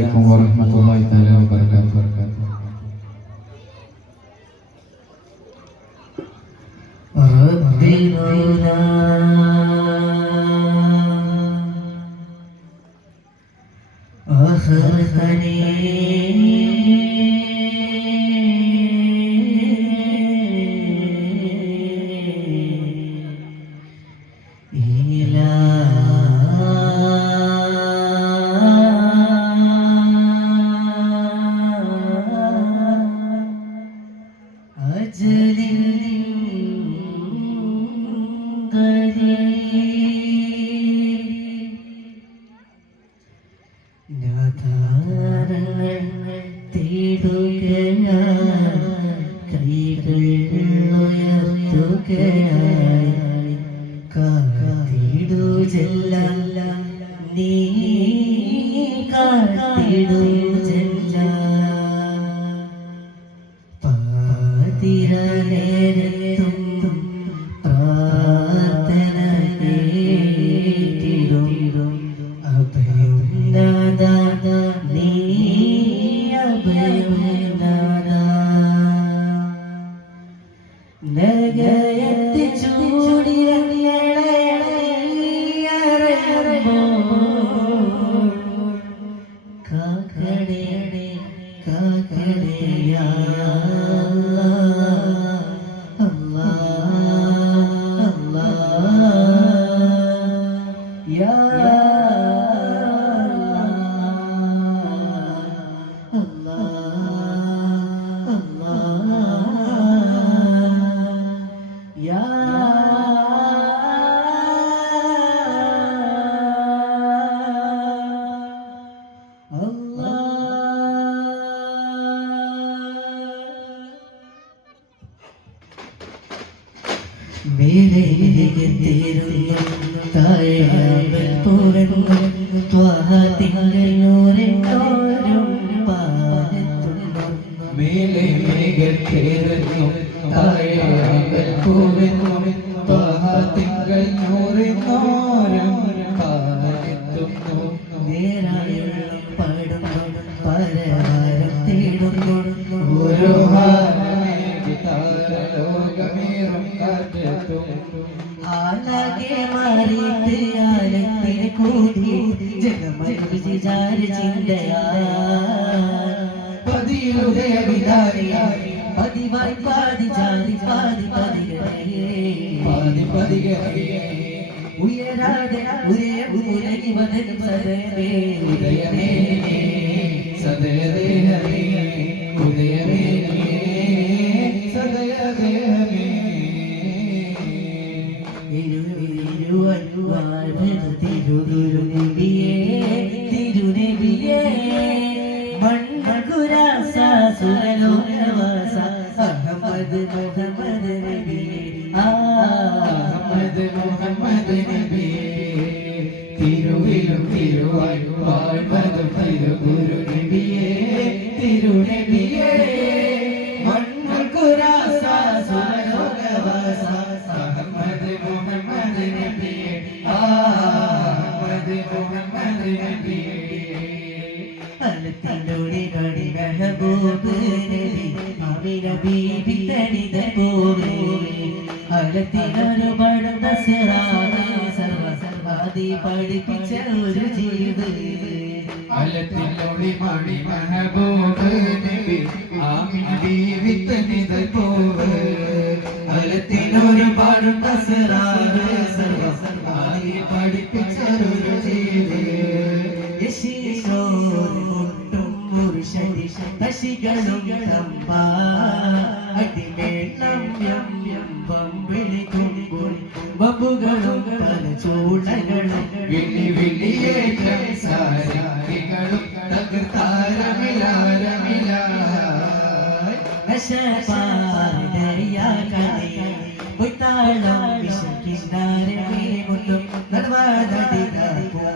അലൈക്കും വറഹ്മത്തുള്ളാഹി തആല വബറകാതുഹു. റബ്ബി മൗലാ അഖ്റതനി പഠിപ്പിച്ച ഒരു ജീവിതം അലത്തിലൊളി മണി മഹബൂബ് നബി ആമിന ബീവി തനിതൽ പോവ് അലത്തിലൊരുപാട് തസ്റാറ് സർവ്വസർവാദി പഠിപ്പിച്ച ഒരു ജീവിതം യശീശോട്ടും മുർശദി തശികളും തമ്പ അടിമേളം യം യം വമ്പിളിക്കുമ്പോൾ വമ്പുകളും തലച്ചൂടകളും വിളി വിളിയേറ്റം സാരികളും തകർത്താരമിലാരമില മുത്താളം വിശക്കിന്നാരമേ മുത്തും നടവാനടിക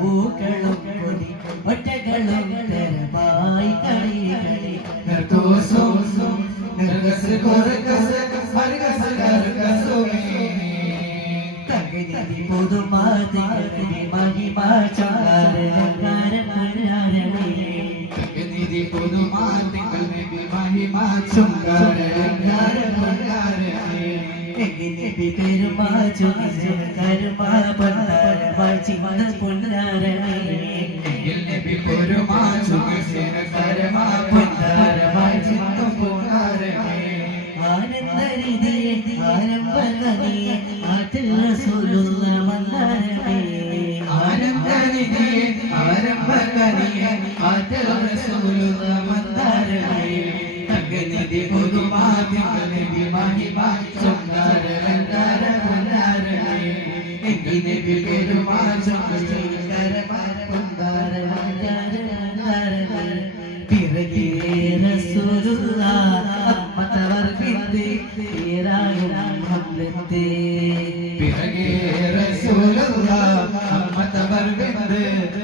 പൂക്കളും പൊടി ഒറ്റകളും തരമായി കളി കളി നിർത്തോസും നിർഗസ് കൊറകസ് ഹർഗസ് കർഗസുമേ തകരി പുതുമാതി മഹിമാ ചാരകാരനാരമേ പുതുമാതികൾ നബി മഹിമ ചുങ്കാര നബി പെരുമാ ചുങ്ക കരുമാ പന്താര വാഴ്ചിന്ന പൊന്നാരണേ നബി പെരുമാ ചുങ്ക കരുമാ പന്താര വാഴ്ചിന്ന പൊന്നാരണേ ആനന്ദരിതിയെ ആരംഭകനിയെ ആതിൽ റസൂലുള്ള മന്ദാരമേ ആനന്ദനിധിയെ ആരംഭകനിയെ ആതിൽ റസൂലുള്ള മന്ദാരമേ തങ്കനിധി പുതുമാതികൾ നബി മഹിമ ചുങ്കാര പൊന്നാരണേ നബി പെരുമാ ചുങ്ക കരുമാ പന്താര പിറകെ റസൂലുള്ള അമ്മതവർ പിന്തി പേരായും ഹംലത്തെ പിറകെ റസൂലുള്ള അമ്മതവർ പിന്ത്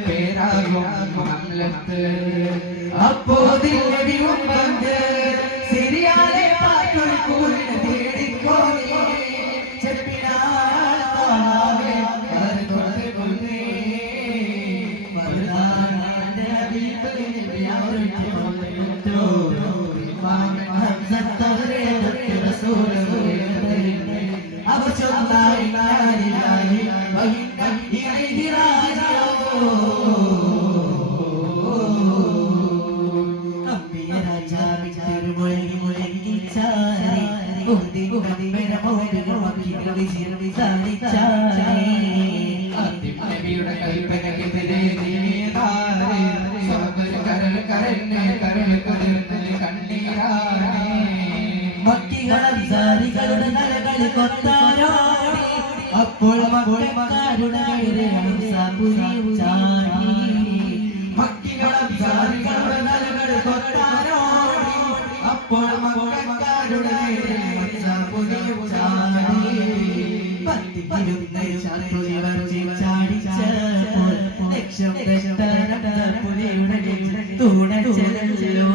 പേരായും ഹംലത്ത് അപ്പോതിൽ നബിയും വന്ന് സിരിയാലെ പാട്ടൊരു കൂടിനെ തേടിക്കോളി ചെപ്പിനാൾ താവേ അത് തൊട്ട് കൊണ്ടേ മറുനാട് ഹബീബ് നബി അവരുടെ കൊണ്ടോ ഇമാമൻ ഹംസത്തവരെ തൊട്ട് റസൂലുള്ളാഹി അവർ ചൊല്ലായി ലാലിലാഹി വഹിന്ന ഇലൈഹി റാജിഊൻ അമ്പിയ രാജാവി തിരുമൊഴി മുഴങ്ങി ചാരി ഉന്തി കതിവര മോദികൾ മക്കികളി ചിരവി ചാരി നബിയുടെ കൽപ്പനക്കെതിരെ നീതാരേ സബർ കരൾ കുതിർന്ന് കണ്ണീരാണേ മക്കികളുടെ നലകളിൽ കൊത്താരോടി അപ്പോൾ മക്കാരുടെ ഹംസപുരി ചാടി മക്കികളുടെ നലകളിൽ കൊത്താരോടി അപ്പോൾ മക്കാരുടെ ഹംസപുരി ചാടി പത്തിരുന്ന ചാട്ടുളി വരച്ച് ചാടിച്ചപ്പോൾ ലക്ഷം പുലിയുടെ തുണച്ചല്ലോ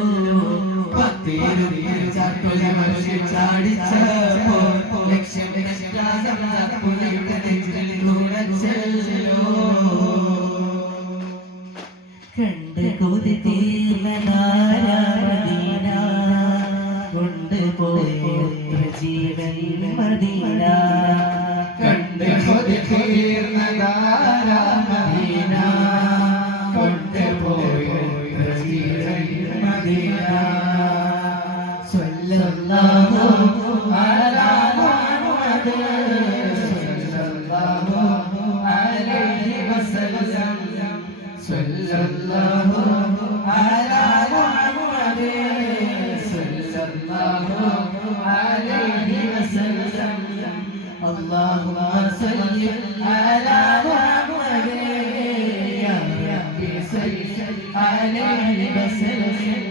ചാട്ടുളി വരച്ച് ചാടിച്ചപ്പോൾ ലക്ഷം പുലിയുടെ തുണച്ചല്ലോ കണ്ട് കൊതി തീർന്നതാരാമദീന കൊണ്ടുപോയ ജീവൻ മദീന കണ്ട് കൊതി തീർന്നതാരാ മദീന കൊണ്ടുപോയ മദീന സ്വല്ലല്ലാഹു അലാ മുഹമ്മദ് സ്വല്ലല്ലാഹു അലൈഹി വസല്ലം സ്വല്ലല്ലാഹു അലാ മുഹമ്മദ് സ്വല്ലല്ലാഹു അലൈഹി വസല്ലം اللهم صل على محمد يا ربي صل عليه وسلم